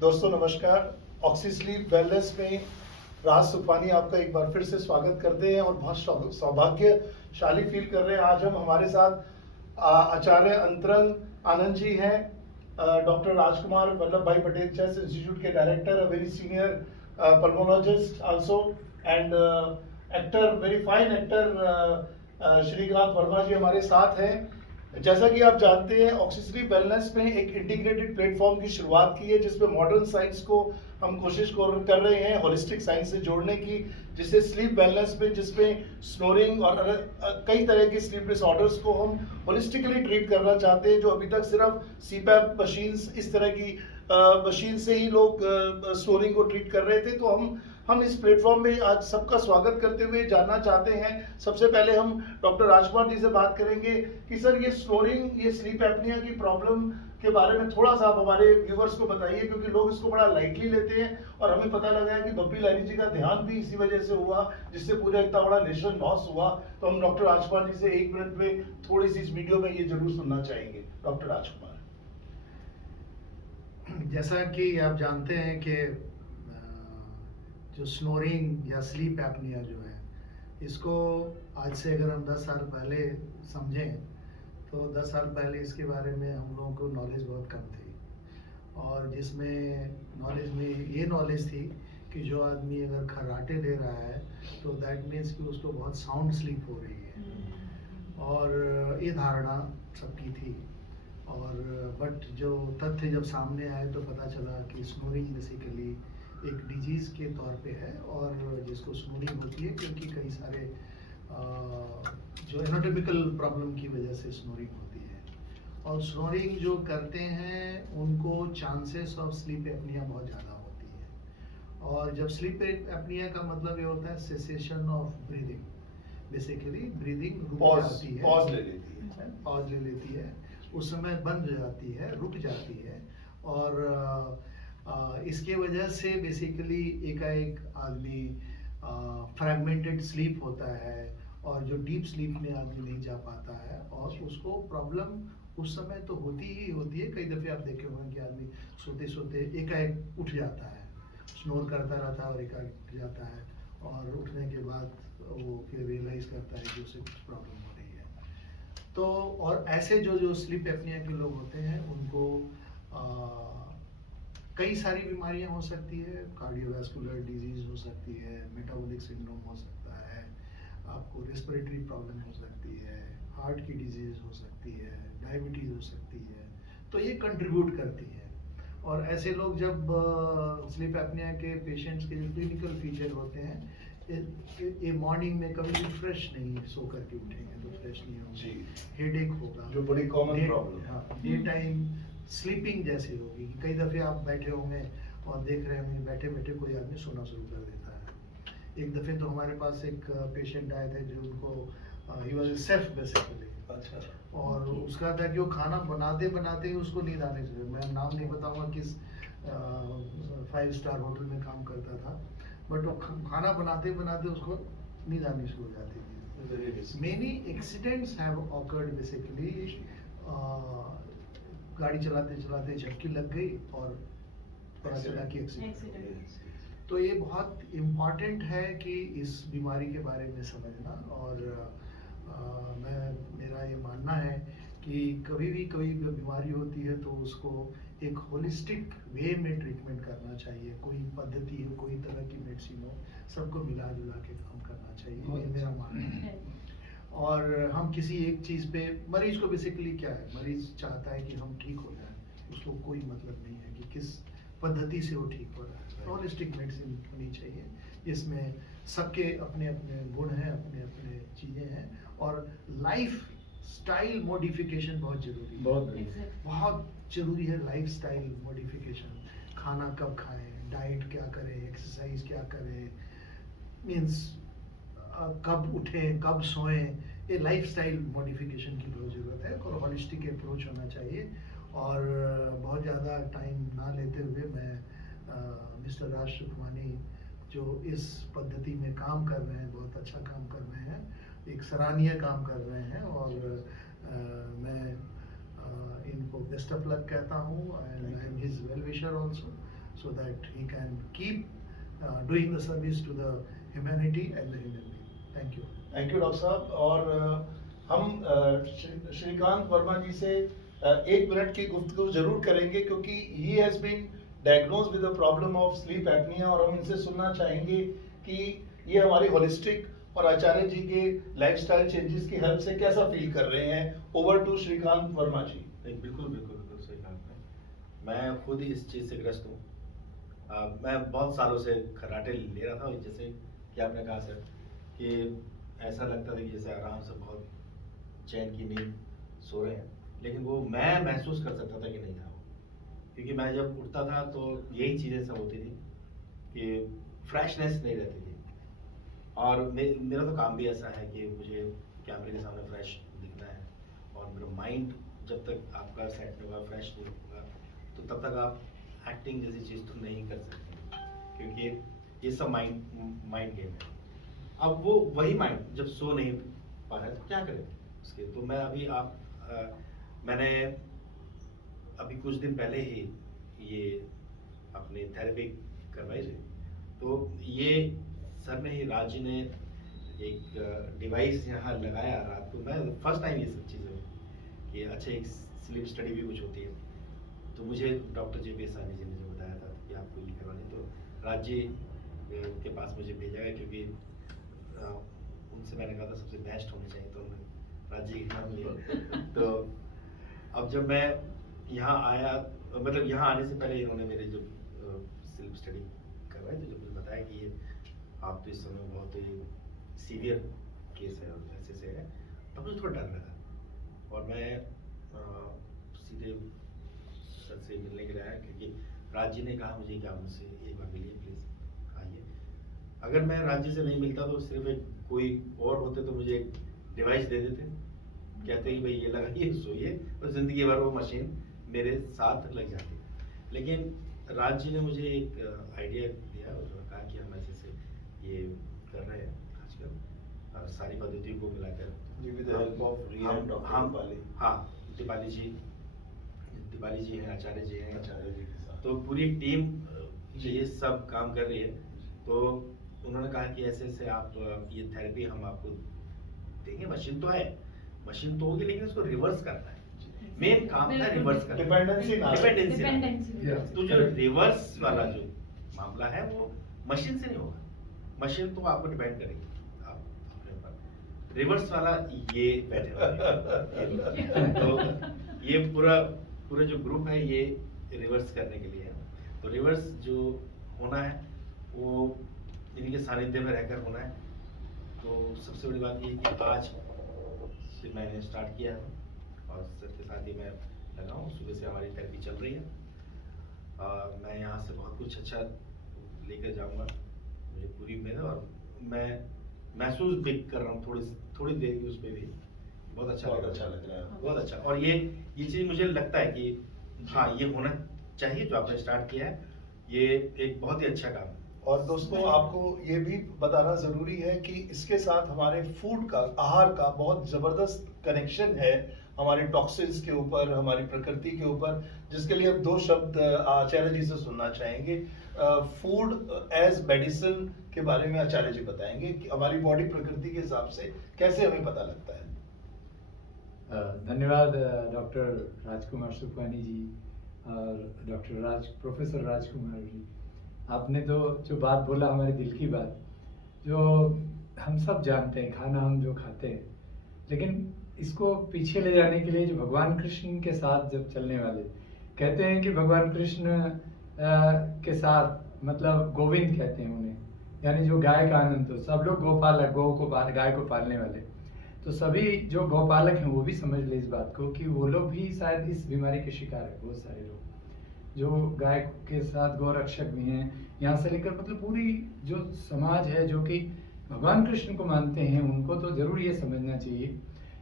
दोस्तों नमस्कार। Oxy sleep wellness में राज सुखवानी आपका एक बार फिर से स्वागत करते हैं और बहुत सौभाग्यशाली फील कर रहे हैं। आज हमारे साथ आचार्य अंतरंग आनंद जी हैं, doctor Rajkumar Vallabh Bhai Patel chest institute के director, a very senior pulmonologist also and actor, very fine actor Shrikant Varma ji हमारे साथ हैं। जैसा कि आप जानते हैं, ऑक्सी स्लीप वेलनेस में एक इंटीग्रेटेड प्लेटफॉर्म की शुरुआत की है जिसमें मॉडर्न साइंस को हम कोशिश कर रहे हैं होलिस्टिक साइंस से जोड़ने की, जिससे स्लीप वेलनेस में जिसमें स्नोरिंग और कई तरह के स्लीप डिसऑर्डर्स को हम होलिस्टिकली ट्रीट करना चाहते हैं। जो अभी तक सिर्फ सीपैप मशीन्स, इस तरह की मशीन से ही लोग स्नोरिंग को ट्रीट कर रहे थे, तो हम इस प्लेटफॉर्म में आज सबका स्वागत करते हुए जानना चाहते हैं। सबसे पहले हम डॉक्टर राजकुमार जी से बात करेंगे कि सर, ये स्नोरिंग, ये स्लीप एपनिया की प्रॉब्लम के बारे में थोड़ा सा आप हमारे व्यूवर्स को बताइए, क्योंकि लोग इसको बड़ा लाइटली लेते हैं और हमें पता लगा है कि बप्पी लाहिरी जी का ध्यान भी इसी वजह से हुआ, जिससे पूरा इतना बड़ा नेशनल लॉस हुआ। तो हम डॉक्टर राजकुमार जी से 1 मिनट में थोड़ी सी इस वीडियो में ये जरूर सुनना चाहेंगे। डॉक्टर राजकुमार। जैसा कि आप जानते हैं कि जो स्नोरिंग या स्लीप एपनिया जो है, इसको आज से अगर हम 10 साल पहले समझें तो 10 साल पहले इसके बारे में हम लोगों को नॉलेज बहुत कम थी। और जिसमें नॉलेज में ये नॉलेज थी कि जो आदमी अगर खर्राटे ले रहा है तो दैट मीन्स कि उसको बहुत साउंड स्लीप हो रही है, और ये धारणा सबकी थी। और बट जो तथ्य जब सामने आए तो पता चला कि स्नोरिंग बेसिकली एक डिजीज़ के तौर पे है, और जिसको स्नोरिंग होती है क्योंकि कई सारे जो एनाटॉमिकल प्रॉब्लम की वजह से स्नोरिंग होती है। और स्नोरिंग जो करते हैं उनको चांसेस ऑफ स्लीप एपनिया बहुत ज़्यादा होती है। और जब स्लीप एपनिया का मतलब ये होता है cessation of breathing, basically breathing रुक जाती है, पॉज ले लेती है, उस समय बंद हो जाती है, रुक जाती है। और इसके वजह से बेसिकली एकाएक आदमी फ्रैगमेंटेड स्लीप होता है, और जो डीप स्लीप में आदमी नहीं जा पाता है, और उसको प्रॉब्लम उस समय तो होती ही होती है। कई दफ़े आप देखे होंगे कि आदमी सोते सोते एकाएक उठ जाता है, स्नोर करता रहता है और एकाएक उठ जाता है, और उठने के बाद वो फिर रियलाइज़ करता है कि उसे कुछ प्रॉब्लम हो रही है। तो और ऐसे जो स्लीप एपनिया के लोग होते हैं उनको कई सारी बीमारियां हो सकती है। कार्डियोवैस्कुलर डिजीज़ हो सकती है, मेटाबॉलिक सिंड्रोम हो सकता है, आपको रेस्पिरेटरी प्रॉब्लम हो सकती है, हार्ट की डिजीज़ हो सकती है, डायबिटीज़ हो सकती है। तो ये कंट्रीब्यूट करती है। और ऐसे लोग जब स्लीप एपनिया के पेशेंट्स के जो क्लिनिकल फीचर होते हैं, ये मॉर्निंग में कभी भी फ्रेश नहीं सो करके उठेंगे तो फ्रेश नहीं होंगे, हेडेक होगा, जो बड़ी कॉमन प्रॉब्लम। हाँ, डे टाइम स्लीपिंग जैसी होगी। कई दफ़े आप बैठे होंगे और देख रहे होंगे बैठे बैठे कोई आदमी सोना शुरू कर देता है। एक दफ़े तो हमारे पास एक पेशेंट आए थे जो उनको ही वाज सेफ बेसिकली। अच्छा। और उसका था कि वो खाना बनाते बनाते ही उसको नींद आने लगी। मैं नाम नहीं बताऊंगा किस 5 स्टार होटल में काम करता था, बट वो खाना बनाते बनाते उसको नींद आनी शुरू हो जाती थी। Many accidents have awkward basically, गाड़ी चलाते चलाते झपकी लग गई और पता चला कि एक्सीडेंट। तो ये बहुत इम्पॉर्टेंट है कि इस बीमारी के बारे में समझना। और मेरा ये मानना है कि कभी भी कोई बीमारी होती है तो उसको एक होलिस्टिक वे में ट्रीटमेंट करना चाहिए। कोई पद्धति हो, कोई तरह की मेडिसिन हो, सबको मिला जुला के काम करना चाहिए, ये मेरा मानना है। और हम किसी एक चीज़ पे, मरीज को बेसिकली क्या है, मरीज चाहता है कि हम ठीक हो जाए, उसको कोई मतलब नहीं है कि किस पद्धति से वो ठीक हो रहा है। होलिस्टिक मेडिसिन होनी चाहिए, इसमें सबके अपने अपने गुण हैं, अपने अपने चीज़ें हैं। और लाइफ स्टाइल मॉडिफिकेशन बहुत ज़रूरी है, बहुत ज़रूरी है। लाइफ स्टाइल मॉडिफिकेशन, खाना कब खाएं, डाइट क्या करें, एक्सरसाइज क्या करें, मीन्स कब उठें कब सोएं, ये लाइफ स्टाइल मॉडिफिकेशन की बहुत ज़रूरत है। और हॉलिस्टिक अप्रोच होना चाहिए। और बहुत ज़्यादा टाइम ना लेते हुए मैं मिस्टर राज सुखवानी जो इस पद्धति में काम कर रहे हैं, बहुत अच्छा काम कर रहे हैं, एक सराहनीय काम कर रहे हैं। और मैं इनको बेस्ट ऑफ लक कहता हूँ, and I am his well wisher also. so that he can keep doing the service to the humanity and the human being. Thank you. Thank you doctor साहब। और हम श्रीकांत वर्मा जी से 1 मिनट की गुफ्तगू जरूर करेंगे, क्योंकि he has been diagnose with the problem of sleep apnea, और हम इनसे सुनना चाहेंगे कि ये हमारी होलिस्टिक और आचार्य जी के लाइफस्टाइल चेंजेस की हेल्प से कैसा फील कर रहे हैं। ओवर टू श्रीकांत वर्मा जी। बिल्कुल बिल्कुल बिल्कुल सही कहा आपने। मैं खुद ही इस चीज़ से ग्रस्त हूँ। मैं बहुत सालों से खर्राटे ले रहा था, जैसे कि आपने कहा सर कि ऐसा लगता था कि जैसे आराम से बहुत चैन की नींद सो रहे हैं, लेकिन वो मैं महसूस कर सकता था कि नहीं था वो, क्योंकि मैं जब उठता था तो यही चीज़ें सब होती थी कि फ्रेशनेस नहीं रहती थी। और मेरा तो काम भी ऐसा है कि मुझे कैमरे के सामने फ्रेश दिखना है, और मेरा माइंड जब तक आपका सेट नहीं होगा, फ्रेश नहीं होगा, तो तब तक आप एक्टिंग जैसी चीज़ तो नहीं कर सकते, क्योंकि ये सब माइंड गेम है। अब वो वही माइंड जब सो नहीं पा रहा है तो क्या करें उसके। तो मैं अभी मैंने अभी कुछ दिन पहले ही ये अपनी थेरेपी करवाई थी। तो ये सर ने ही, राज जी ने एक डिवाइस यहाँ लगाया रात को। मैं फर्स्ट टाइम ये सब चीज़ें कि अच्छा एक स्लीप स्टडी भी कुछ होती है, तो मुझे डॉक्टर JP सानी जी ने जो बताया था कि आपको ये करवानी, तो राज जी के पास मुझे भेजा गया, क्योंकि उनसे मैंने कहा था सबसे बेस्ट होने चाहिए, तो उन्होंने राज जी के नाम लिया। तो अब जब मैं यहाँ आया, मतलब यहाँ आने से पहले इन्होंने मेरे जो स्लीप स्टडी करवाई, तो जब मुझे बताया कि ये आप तो इस समय बहुत ही सीवियर केस है और ऐसे से है, तब मुझे थोड़ा डर लगा। और मैं सीधे सर से मिलने के लिए आया, क्योंकि राज जी ने कहा मुझे कि आप मुझसे एक बार मिलिए प्लीज़, आइए। अगर मैं राज जी से नहीं मिलता तो सिर्फ एक कोई और होते तो मुझे एक डिवाइस दे देते, कहते कि भाई ये लगाइए, सोइए, और ज़िंदगी भर वो मशीन मेरे साथ लग जाती। लेकिन राज जी ने मुझे एक आइडिया दिया और कहा कि हम ऐसे से ये कर रहे हैं आजकल, सारी पद्धतियों को मिलाकर हाँ, दीपाली जी हैं, आचार्य जी हैं, तो पूरी एक टीम ये सब काम कर रही है। तो उन्होंने कहा कि ऐसे ऐसे आप ये थेरेपी हम आपको देंगे। मशीन तो है, मशीन तो होगी, लेकिन उसको रिवर्स करना है। मेन काम था रिवर्स करना, डिपेंडेंसी। तो जो रिवर्स वाला जो मामला है वो मशीन से नहीं होगा, मशीन तो आपको डिपेंड करेगी आप अपने ऊपर। रिवर्स वाला ये बैठे हुए तो ये पूरा जो ग्रुप है ये रिवर्स करने के लिए है। तो रिवर्स जो होना है वो इन्हीं के सानिध्य में रहकर होना है। तो सबसे बड़ी बात ये है कि आज से मैंने स्टार्ट किया है और सर के साथ ही मैं लगा हूँ। सुबह से हमारी थेरेपी चल रही है। मैं यहाँ से बहुत कुछ अच्छा लेकर जाऊँगा, मुझे पूरी उम्मीद है। और मैं महसूस भी कर रहा हूँ थोड़ी देर की उस पर भी बहुत अच्छा लग रहा है, बहुत अच्छा। और ये चीज़ मुझे लगता है कि हाँ ये होना चाहिए जो आपने स्टार्ट किया है, ये एक बहुत ही अच्छा काम है। और दोस्तों आपको ये भी बताना ज़रूरी है कि इसके साथ हमारे फूड का, आहार का बहुत ज़बरदस्त कनेक्शन है हमारे टॉक्सिन्स के ऊपर, हमारी प्रकृति के ऊपर, जिसके लिए अब 2 शब्द आचार्य जी से सुनना चाहेंगे। फूड एज मेडिसिन के बारे में आचार्य जी बताएंगे कि हमारी बॉडी प्रकृति के हिसाब से कैसे हमें पता लगता है। धन्यवाद डॉक्टर राजकुमार सुखवानी जी और प्रोफेसर राजकुमार जी। आपने तो जो बात बोला हमारे दिल की बात, जो हम सब जानते हैं, खाना हम जो खाते हैं, लेकिन इसको पीछे ले जाने के लिए जो भगवान कृष्ण के साथ जब चलने वाले कहते हैं कि भगवान कृष्ण के साथ, मतलब गोविंद कहते हैं उन्हें, यानी जो गाय का आनंद। तो सब लोग गोपालक, गाय को पालने वाले, तो सभी जो गौपालक हैं वो भी समझ ले इस बात को कि वो लोग भी शायद इस बीमारी के शिकार है। बहुत सारे लोग जो गाय के साथ गौरक्षक भी हैं, यहाँ से लेकर मतलब पूरी जो समाज है जो कि भगवान कृष्ण को मानते हैं, उनको तो जरूर ये समझना चाहिए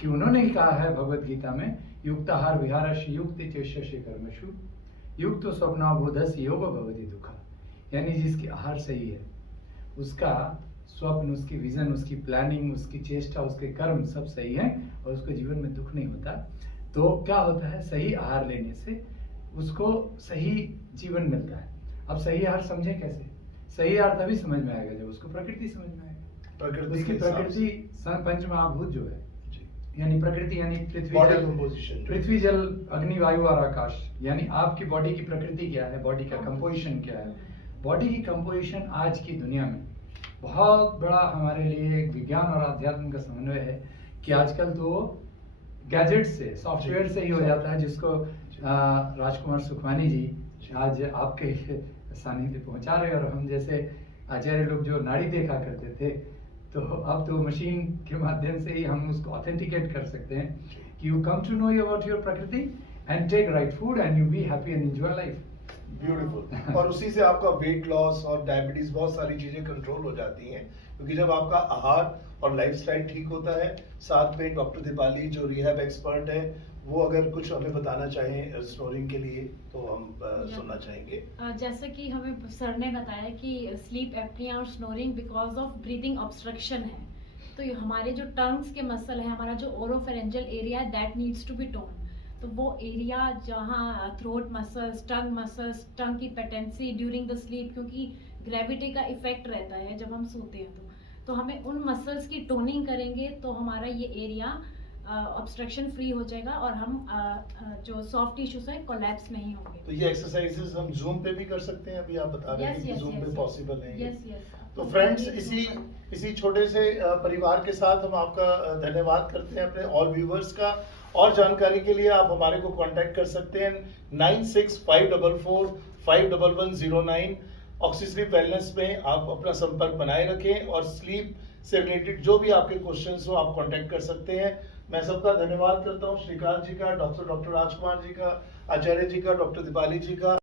कि उन्होंने कहा है भगवत गीता में, युक्ताहार विहारस्य युक्त चेष्यस्य कर्मसु युक्त स्वप्नाबोधस्य योग भवति दुःखा। यानी जिसकी आहार सही है, उसका स्वप्न, उसकी विजन, उसकी प्लानिंग, उसकी चेष्टा, उसके कर्म सब सही है और उसको जीवन में दुख नहीं होता। तो क्या होता है, सही आहार लेने से उसको सही जीवन मिलता है। अब सही आहार समझें कैसे? सही आहार तभी समझ में आएगा जब उसको प्रकृति समझ में आएगा। प्रकृति उसकी के हिसाब प्रकृति पंच महाभूत जो है, यानी प्रकृति यानी Body composition जो। पृथ्वी जल अग्नि वायु और आकाश, यानी आपकी बॉडी की प्रकृति क्या है, बॉडी का कंपोजिशन क्या है। बॉडी की कंपोजिशन आज की दुनिया में बहुत बड़ा हमारे लिए एक विज्ञान और अध्यात्म का समन्वय है कि आजकल तो गैजेट से, सॉफ्टवेयर से ही हो जाता है, जिसको राजकुमार सुखवानी जी आज आपके सानिध्य पहुंचा रहे हैं। और हम जैसे आचार्य लोग जो नाड़ी देखा करते थे, तो अब तो मशीन के माध्यम से ही हम उसको ऑथेंटिकेट कर सकते हैं कि you come to know about your प्रकृति and take right food and you be happy and enjoy life. Beautiful. और उसी से आपका वेट लॉस और डायबिटीज बहुत सारी चीजें कंट्रोल हो जाती हैं, क्योंकि जब आपका आहार और लाइफस्टाइल ठीक होता है। साथ में डॉक्टर दीपाली जो रिहैब एक्सपर्ट है, वो अगर कुछ हमें बताना चाहें स्नोरिंग के लिए तो हम सुनना चाहेंगे। जैसे कि हमें सर ने बताया कि स्लीप एप्निया और snoring because of breathing obstruction है, तो ये हमारे जो टंग्स के मसल है, हमारा जो ओरोफेरेंजियल एरिया है, that needs to be tone. तो वो एरिया जहाँ थ्रोट मसल्स, टंग की पेटेंसी ड्यूरिंग द स्लीप, क्योंकि ग्रेविटी का इफेक्ट रहता है जब हम सोते हैं, तो हमें उन मसल्स की टोनिंग करेंगे तो हमारा ये एरिया ऑब्स्ट्रक्शन फ्री हो जाएगा और हम जो सॉफ्ट टिश्यूज हैं कोलैप्स नहीं होंगे। तो ये एक्सरसाइजेस हम जूम पे भी कर सकते हैं, अभी आप बता रहे हैं कि जूम पे पॉसिबल है। Yes yes. तो फ्रेंड्स, इसी छोटे से परिवार के साथ हम आपका धन्यवाद करते हैं अपने ऑल व्यूवर्स का। और जानकारी के लिए आप हमारे को कांटेक्ट कर सकते हैं 9654451109। ऑक्सीस्लीप वेलनेस में आप अपना संपर्क बनाए रखें और स्लीप से रिलेटेड जो भी आपके क्वेश्चंस हो आप कांटेक्ट कर सकते हैं। मैं सबका धन्यवाद करता हूं, श्रीकांत जी का, डॉक्टर राजकुमार जी का, आचार्य जी का, डॉक्टर दीपाली जी का।